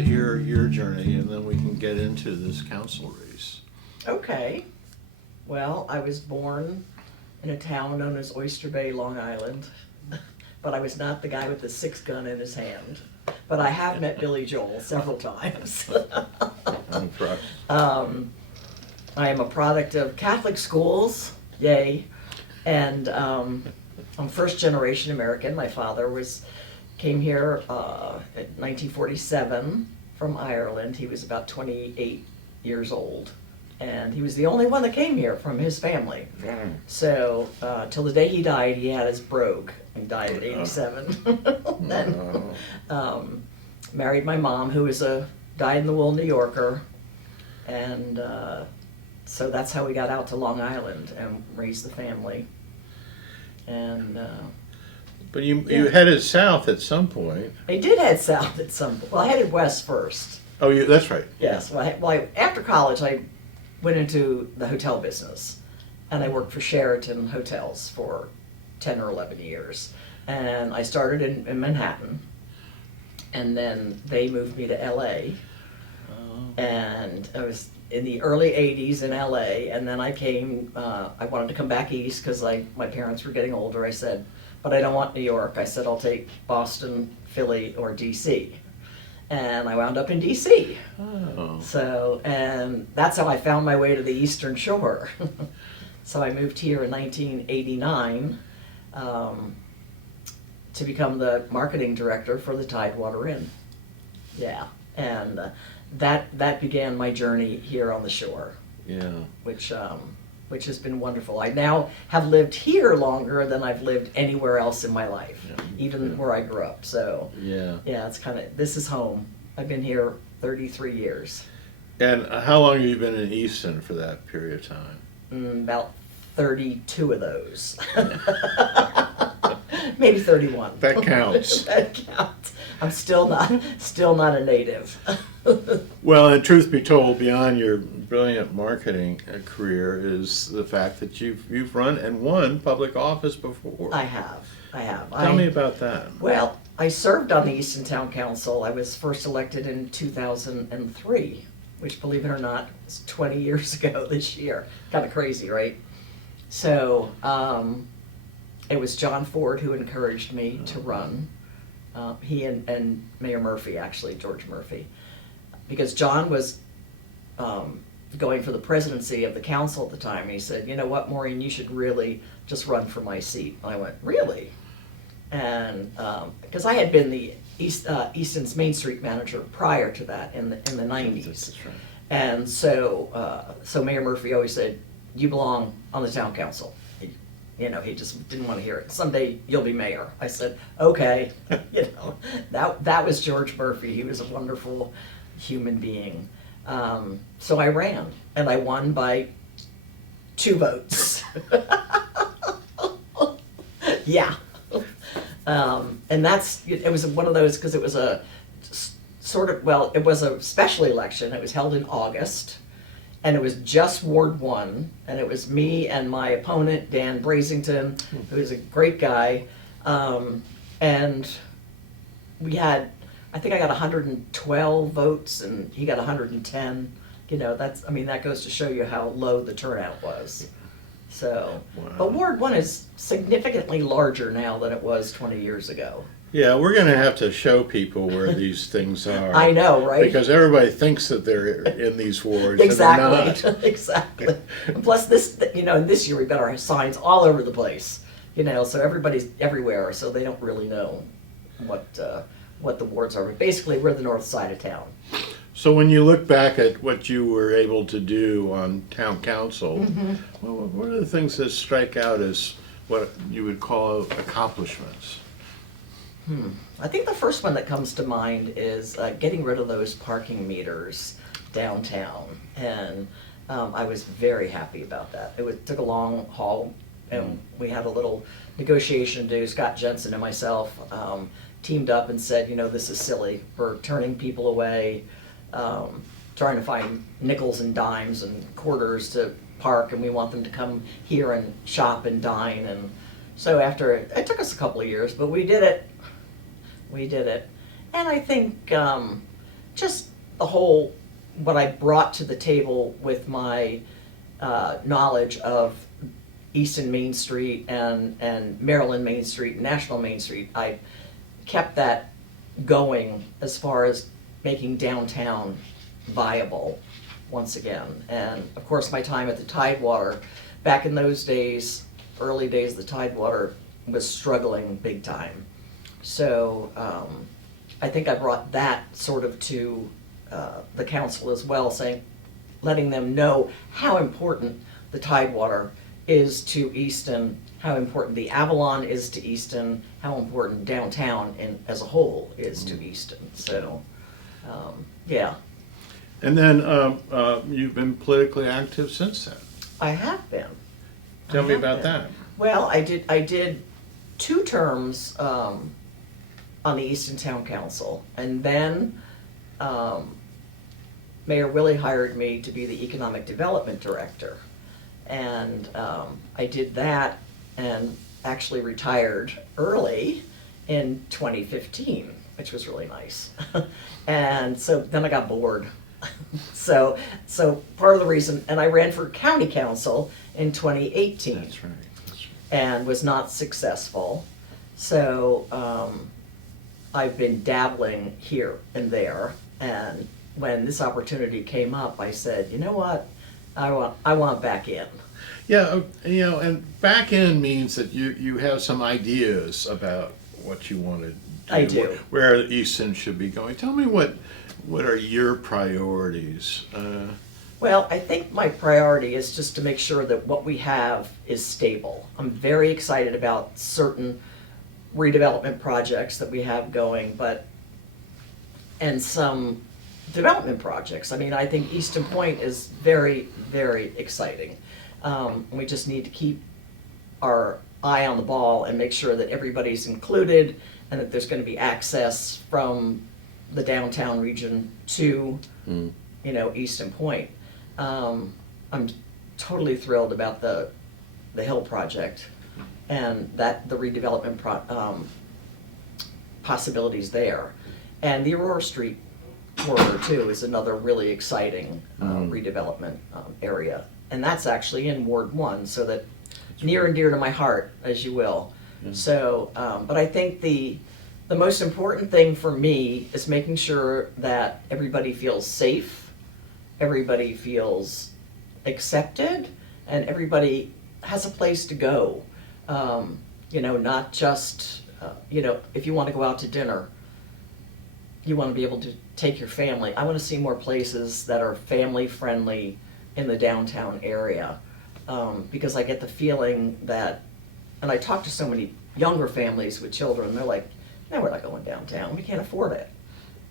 your journey, and then we can get into this council race. Okay. Well, I was born in a town known as Oyster Bay, Long Island, but I was not the guy with the 6-gun in his hand. But I have met Billy Joel several times. I'm proud. I am a product of Catholic schools, yay, and I'm first generation American. My father came here in 1947 from Ireland. He was about 28 years old, and he was the only one that came here from his family. So till the day he died, he had his brogue. He died at 87. Then married my mom, who was a dyed-in-the-wool New Yorker, and so that's how we got out to Long Island and raised the family. And but you headed south at some point. I did head south at some point. Well, I headed west first. Oh, that's right. Yes. Well, after college, I went into the hotel business, and I worked for Sheraton Hotels for 10 or 11 years. And I started in Manhattan, and then they moved me to LA. And I was in the early 80s in LA, and then I came, I wanted to come back east because my parents were getting older. I said, but I don't want New York. I said, I'll take Boston, Philly, or DC. And I wound up in DC. Oh. So, and that's how I found my way to the Eastern Shore. So I moved here in 1989 to become the marketing director for the Tidewater Inn. Yeah, and that began my journey here on the shore. Yeah. Which has been wonderful. I now have lived here longer than I've lived anywhere else in my life, even where I grew up. So yeah, it's this is home. I've been here 33 years. And how long have you been in Easton for that period of time? About 32 of those. Maybe 31. That counts. That counts. I'm still not a native. Well, and truth be told, beyond your brilliant marketing career is the fact that you've run and won public office before. I have. Tell me about that. Well, I served on the Easton Town Council. I was first elected in 2003, which, believe it or not, is 20 years ago this year. Kind of crazy, right? So it was John Ford who encouraged me to run. He and Mayor Murphy, actually, George Murphy. Because John was going for the presidency of the council at the time, and he said, you know what, Maureen, you should really just run for my seat. And I went, really? And because I had been the Easton's Main Street manager prior to that in the 90s. That's right. And so Mayor Murphy always said, you belong on the town council. He just didn't want to hear it. Someday you'll be mayor. I said, okay. That was George Murphy. He was a wonderful human being. So I ran, and I won by 2 votes. Yeah. And it was one of those, because it was a it was a special election. It was held in August. And it was just Ward 1, and it was me and my opponent, Dan Brasington, who is a great guy. And we had, I think I got 112 votes, and he got 110. That goes to show you how low the turnout was. So, wow. But Ward 1 is significantly larger now than it was 20 years ago. Yeah, we're going to have to show people where these things are. I know, right? Because everybody thinks that they're in these wards, exactly. And they're not. Exactly. And plus, this year we've got our signs all over the place. So everybody's everywhere, so they don't really know what the wards are. But basically, we're the north side of town. So when you look back at what you were able to do on town council, what are the things that strike out as what you would call accomplishments? I think the first one that comes to mind is getting rid of those parking meters downtown, and I was very happy about that. It took a long haul, and we had a little negotiation to do. Scott Jensen and myself teamed up and said, this is silly. We're turning people away, trying to find nickels and dimes and quarters to park, and we want them to come here and shop and dine. And so it took us a couple of years, but we did it. And I think just the whole, what I brought to the table with my knowledge of Easton Main Street and Maryland Main Street, National Main Street. I kept that going as far as making downtown viable once again. And of course, my time at the Tidewater, back in those days, early days of the Tidewater, was struggling big time. So I think I brought that sort of to the council as well, letting them know how important the Tidewater is to Easton, how important the Avalon is to Easton, how important downtown as a whole is to Easton. So, yeah. And then you've been politically active since then. I have been. Tell me about that. Well, I did 2 terms on the Easton Town Council, and then Mayor Willie hired me to be the Economic Development Director. And I did that and actually retired early in 2015, which was really nice. And so then I got bored. So part of the reason, and I ran for county council in 2018. That's right. And was not successful. So I've been dabbling here and there. And when this opportunity came up, I said, you know what? I want back in. Yeah, and back in means that you have some ideas about what you want to do. I do. Where Easton should be going. Tell me what are your priorities? Well, I think my priority is just to make sure that what we have is stable. I'm very excited about certain redevelopment projects that we have going, and some development projects. I mean, I think Easton Point is very, very exciting. We just need to keep our eye on the ball and make sure that everybody's included and that there's going to be access from the downtown region to, Easton Point. I'm totally thrilled about the Hill project and the redevelopment possibilities there. And the Aurora Street corridor too is another really exciting redevelopment area. And that's actually in Ward 1, so that near and dear to my heart, as you will. Yeah. So, but I think the most important thing for me is making sure that everybody feels safe, everybody feels accepted, and everybody has a place to go. Not just, if you want to go out to dinner, you want to be able to take your family. I want to see more places that are family friendly in the downtown area, because I get the feeling that, and I talk to so many younger families with children, they're like, no, we're not going downtown, we can't afford it.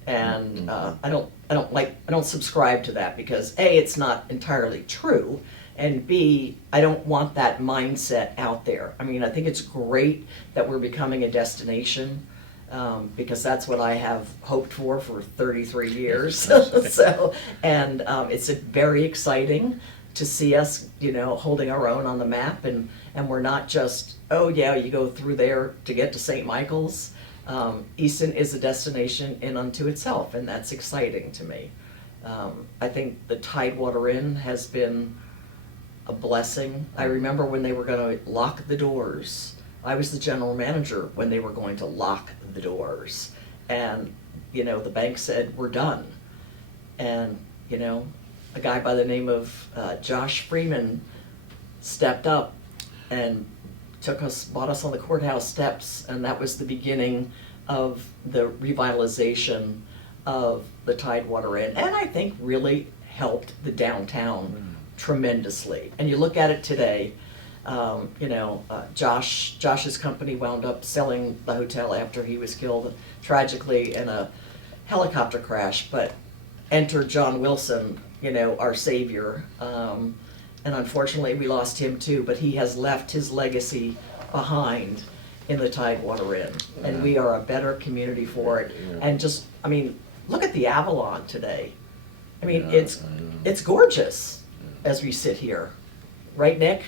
And I don't subscribe to that, because A, it's not entirely true, and B, I don't want that mindset out there. I mean, I think it's great that we're becoming a destination, because that's what I have hoped for 33 years. So, and it's very exciting to see us, holding our own on the map, and we're not just, oh yeah, you go through there to get to St. Michael's. Easton is a destination in unto itself, and that's exciting to me. I think the Tidewater Inn has been a blessing. I remember when they were going to lock the doors. I was the general manager when they were going to lock the doors. And, the bank said, we're done. And, a guy by the name of Josh Freeman stepped up and bought us on the courthouse steps, and that was the beginning of the revitalization of the Tidewater Inn, and I think really helped the downtown tremendously. And you look at it today, Josh's company wound up selling the hotel after he was killed tragically in a helicopter crash, but enter John Wilson, our savior. And unfortunately, we lost him too, but he has left his legacy behind in the Tidewater Inn. And we are a better community for it. And just, look at the Avalon today. It's gorgeous as we sit here. Right, Nick?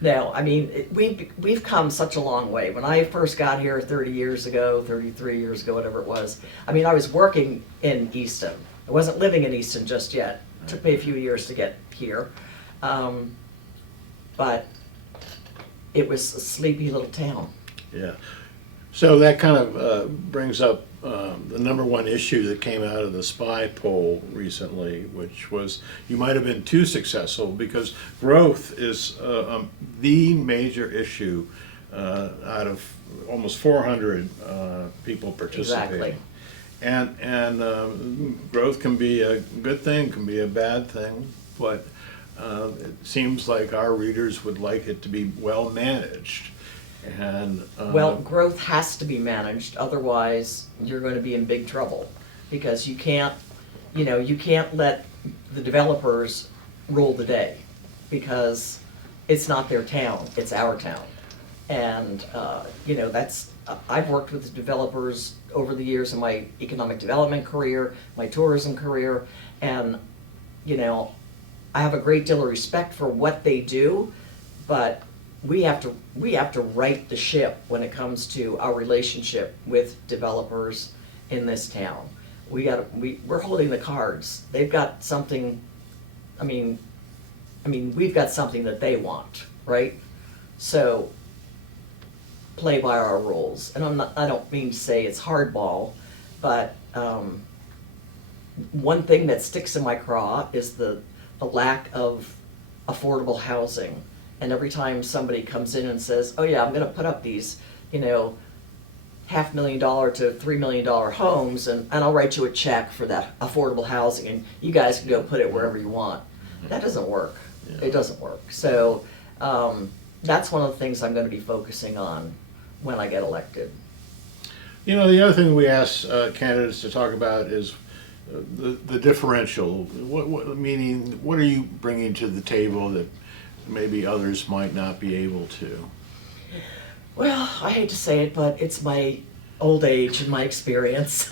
No, I mean, we've come such a long way. When I first got here 30 years ago, 33 years ago, whatever it was, I mean, I was working in Easton. I wasn't living in Easton just yet. It took me a few years to get here. But it was a sleepy little town. Yeah. So that kind of brings up the number one issue that came out of the Spy poll recently, which was you might have been too successful, because growth is the major issue out of almost 400 people participating. Exactly. And growth can be a good thing, can be a bad thing, but it seems like our readers would like it to be well managed. And Well, growth has to be managed, otherwise you're going to be in big trouble, because you can't let the developers rule the day, because it's not their town, it's our town. And I've worked with developers over the years in my economic development career, my tourism career, and I have a great deal of respect for what they do, but we have to right the ship when it comes to our relationship with developers in this town. We're holding the cards. They've got something. I mean, we've got something that they want, right? So play by our rules. And I don't mean to say it's hardball, but one thing that sticks in my craw is the lack of affordable housing. And every time somebody comes in and says, oh yeah, I'm gonna put up these, $500,000 to $3 million homes, and I'll write you a check for that affordable housing, and you guys can go put it wherever you want. That doesn't work. Yeah. It doesn't work. So that's one of the things I'm gonna be focusing on when I get elected. the other thing we ask candidates to talk about is the differential. Meaning, what are you bringing to the table that maybe others might not be able to? Well, I hate to say it, but it's my old age and my experience.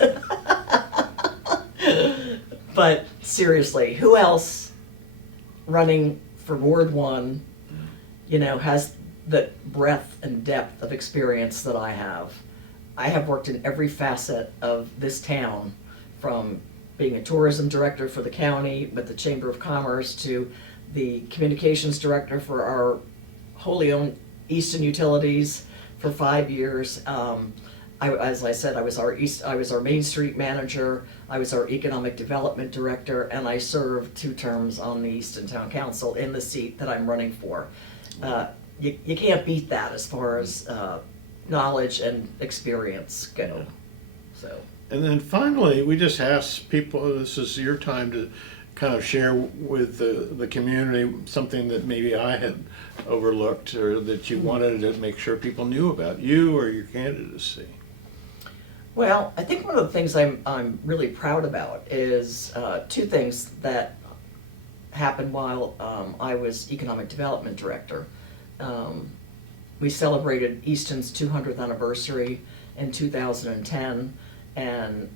But seriously, who else running for Ward 1, has the breadth and depth of experience that I have? I have worked in every facet of this town, from being a tourism director for the county with the Chamber of Commerce to the communications director for our wholly owned Easton Utilities for 5 years. As I said, I was our Main Street manager, I was our economic development director, and I served 2 terms on the Easton Town Council in the seat that I'm running for. You can't beat that as far as knowledge and experience go. So. And then finally, we just ask people, this is your time to kind of share with the community something that maybe I had overlooked, or that you wanted to make sure people knew about you or your candidacy. Well, I think one of the things I'm really proud about is 2 things that happened while I was economic development director. We celebrated Easton's 200th anniversary in 2010, and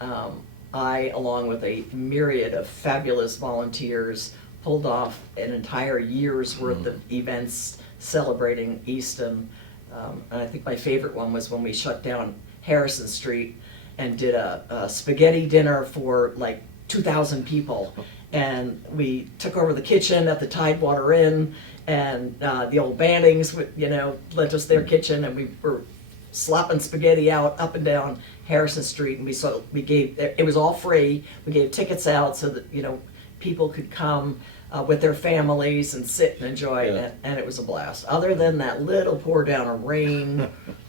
I, along with a myriad of fabulous volunteers, pulled off an entire year's worth of events celebrating Easton. And I think my favorite one was when we shut down Harrison Street and did a spaghetti dinner for like 2,000 people. And we took over the kitchen at the Tidewater Inn, and the old Bannings, lent us their kitchen, and we were slopping spaghetti out up and down Harrison Street, and we gave, it was all free. We gave tickets out so that people could come with their families and sit and enjoy it, and it was a blast. Other than that little pour down of rain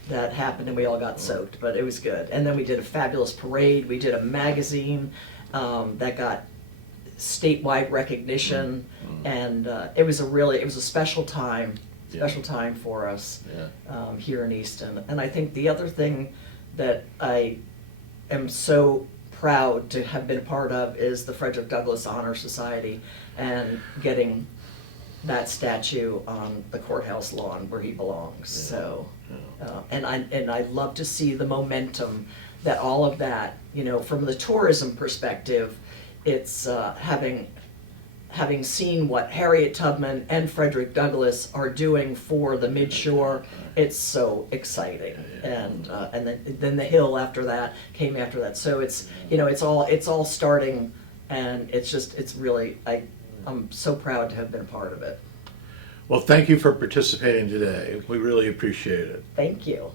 that happened, and we all got soaked, but it was good. And then we did a fabulous parade. We did a magazine that got statewide recognition, and it was a special time. Special time for us here in Easton. And I think the other thing that I am so proud to have been a part of is the Frederick Douglass Honor Society, and getting that statue on the courthouse lawn where he belongs. So, and I love to see the momentum that all of that, from the tourism perspective, it's having having seen what Harriet Tubman and Frederick Douglass are doing for the Midshore, it's so exciting. And then the Hill after that came after that. So it's, you know, it's all starting, and it's really, I'm so proud to have been a part of it. Well, thank you for participating today. We really appreciate it. Thank you.